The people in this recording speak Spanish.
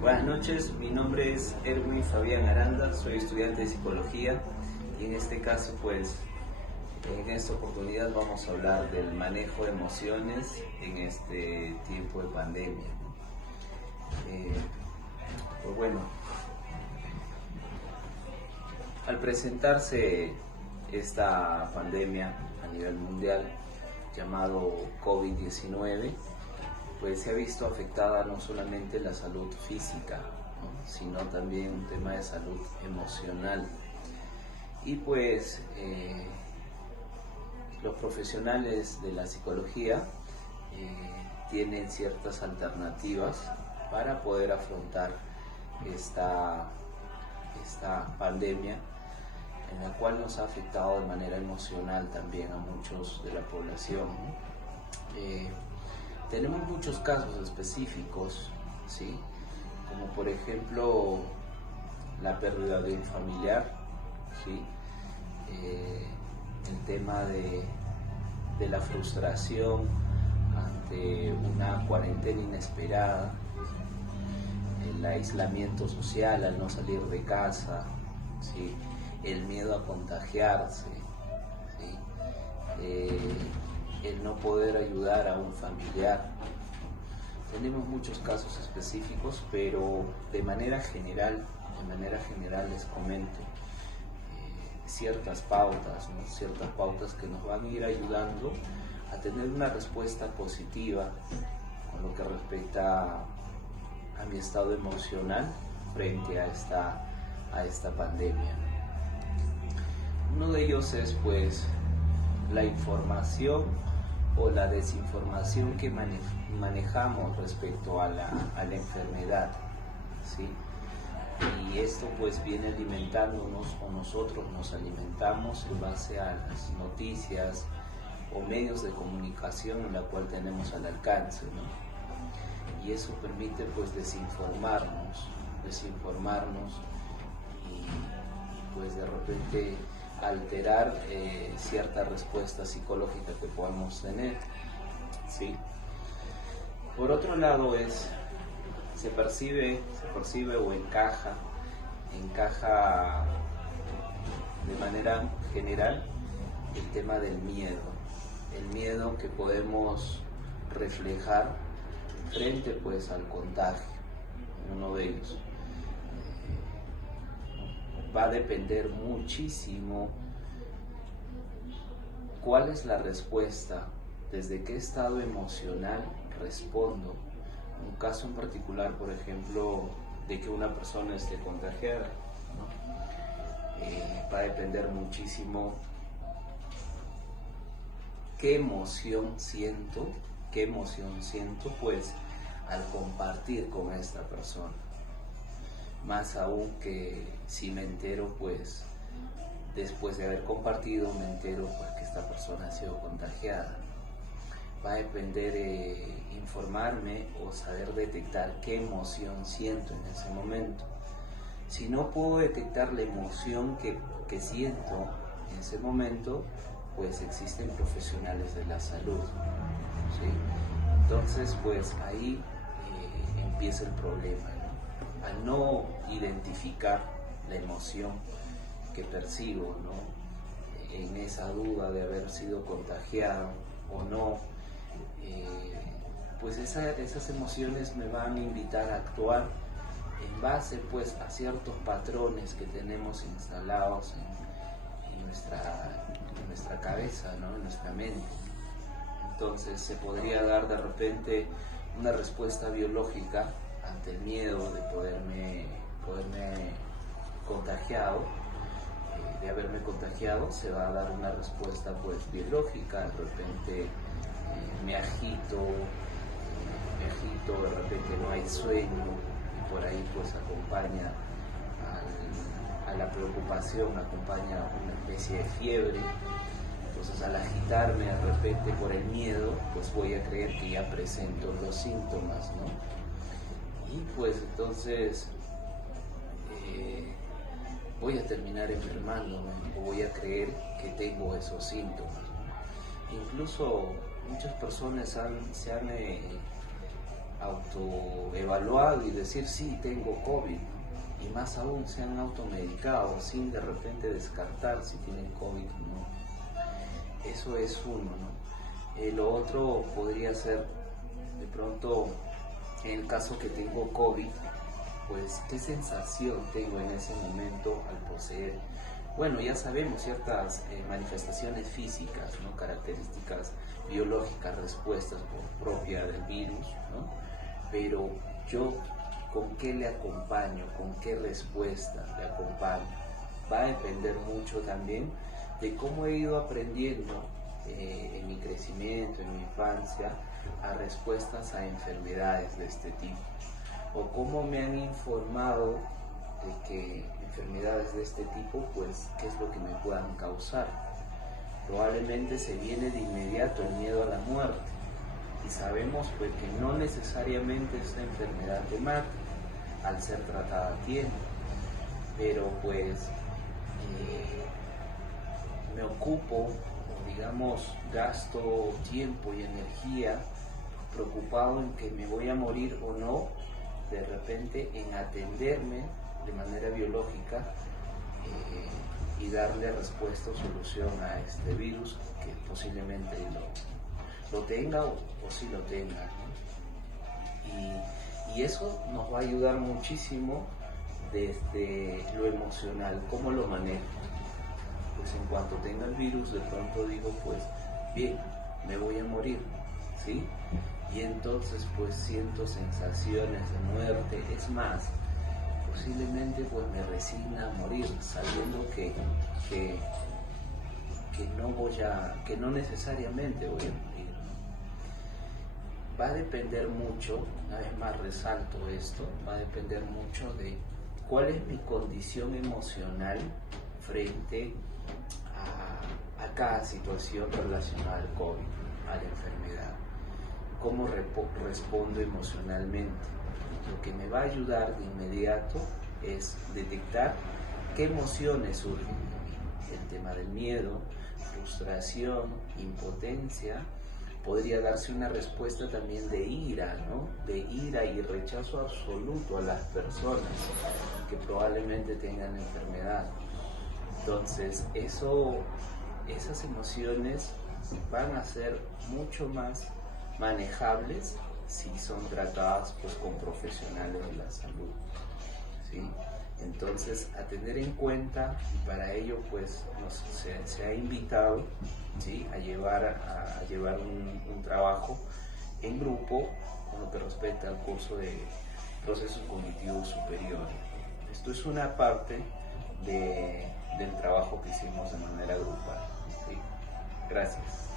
Buenas noches, mi nombre es Erwin Fabián Aranda, soy estudiante de psicología y en este caso en esta oportunidad vamos a hablar del manejo de emociones en este tiempo de pandemia. Eh, pues bueno, al presentarse esta pandemia a nivel mundial llamado COVID-19, pues se ha visto afectada no solamente la salud física, ¿no?, sino también un tema de salud emocional. Y pues los profesionales de la psicología tienen ciertas alternativas para poder afrontar esta pandemia, en la cual nos ha afectado de manera emocional también a muchos de la población, ¿no? Tenemos muchos casos específicos, ¿sí?, como por ejemplo la pérdida de un familiar, ¿sí?, el tema de la frustración ante una cuarentena inesperada, el aislamiento social al no salir de casa, ¿sí?, el miedo a contagiarse, ¿sí?, el no poder ayudar a un familiar. Tenemos muchos casos específicos, pero de manera general les comento ciertas pautas, ¿no?, ciertas pautas que nos van a ir ayudando a tener una respuesta positiva con lo que respecta a mi estado emocional frente a esta pandemia. Uno de ellos es pues la información o la desinformación que manejamos respecto a la enfermedad, ¿sí? Y esto pues viene alimentándonos, o nosotros nos alimentamos en base a las noticias o medios de comunicación en la cual tenemos al alcance, ¿no? Y eso permite pues desinformarnos y pues de repente alterar cierta respuesta psicológica que podamos tener, ¿sí? Por otro lado se percibe o encaja de manera general el tema del miedo, el miedo que podemos reflejar frente pues al contagio. Uno de ellos va a depender muchísimo cuál es la respuesta, desde qué estado emocional respondo. Un caso en particular, por ejemplo, de que una persona esté contagiada, ¿no? Va a depender muchísimo qué emoción siento pues al compartir con esta persona. Más aún que si me entero pues después de haber compartido, me entero pues que esta persona ha sido contagiada. Va a depender informarme o saber detectar qué emoción siento en ese momento. Si no puedo detectar la emoción que siento en ese momento, pues existen profesionales de la salud, ¿sí? Entonces pues ahí empieza el problema, ¿no? Al no identificar la emoción que percibo, ¿no?, en esa duda de haber sido contagiado o no, pues esas emociones me van a invitar a actuar en base pues a ciertos patrones que tenemos instalados en nuestra cabeza, ¿no?, en nuestra mente. Entonces se podría dar de repente una respuesta biológica ante el miedo de poderme contagiado, de haberme contagiado. Se va a dar una respuesta pues biológica, de repente me agito, de repente no hay sueño, y por ahí pues acompaña a la preocupación, acompaña una especie de fiebre. Entonces al agitarme de repente por el miedo, pues voy a creer que ya presento los síntomas, ¿no? Y pues entonces voy a terminar enfermándome o voy a creer que tengo esos síntomas. Incluso muchas personas se han autoevaluado y decir sí, tengo COVID, ¿no? Y más aún se han automedicado sin de repente descartar si tienen COVID o no. Eso es uno, ¿no? Lo otro podría ser, de pronto, en el caso que tengo COVID, pues qué sensación tengo en ese momento al poseer. Bueno, ya sabemos ciertas manifestaciones físicas, ¿no? Características biológicas, respuestas propia del virus, ¿no? Pero yo, ¿con qué le acompaño? ¿Con qué respuesta le acompaño? Va a depender mucho también de cómo he ido aprendiendo en mi crecimiento, en mi infancia, a respuestas a enfermedades de este tipo, o cómo me han informado de que enfermedades de este tipo, pues, qué es lo que me puedan causar. Probablemente se viene de inmediato el miedo a la muerte, y sabemos pues que no necesariamente esta enfermedad te mata al ser tratada a tiempo, pero pues me ocupo, digamos, gasto tiempo y energía preocupado en que me voy a morir o no, de repente en atenderme de manera biológica y darle respuesta o solución a este virus que posiblemente lo tenga o sí lo tenga, ¿no? Y eso nos va a ayudar muchísimo desde lo emocional, cómo lo manejo. Pues en cuanto tenga el virus, de pronto digo, pues bien, me voy a morir, ¿sí? Y entonces pues siento sensaciones de muerte, es más, posiblemente pues me resigna a morir, sabiendo que no necesariamente voy a morir. Va a depender mucho, una vez más resalto esto, va a depender mucho de cuál es mi condición emocional frente a cada situación relacionada al COVID, a la enfermedad. Cómo respondo emocionalmente. Lo que me va a ayudar de inmediato es detectar qué emociones surgen en mí. El tema del miedo, frustración, impotencia. Podría darse una respuesta también de ira, ¿no? De ira y rechazo absoluto a las personas que probablemente tengan la enfermedad. Entonces, esas emociones van a ser mucho más manejables si son tratadas pues con profesionales de la salud, ¿sí? Entonces, a tener en cuenta, y para ello pues se ha invitado, ¿sí?, a llevar un trabajo en grupo con lo que respecta al curso de procesos cognitivos superiores. Esto es una parte del trabajo que hicimos de manera grupal, ¿sí? Gracias.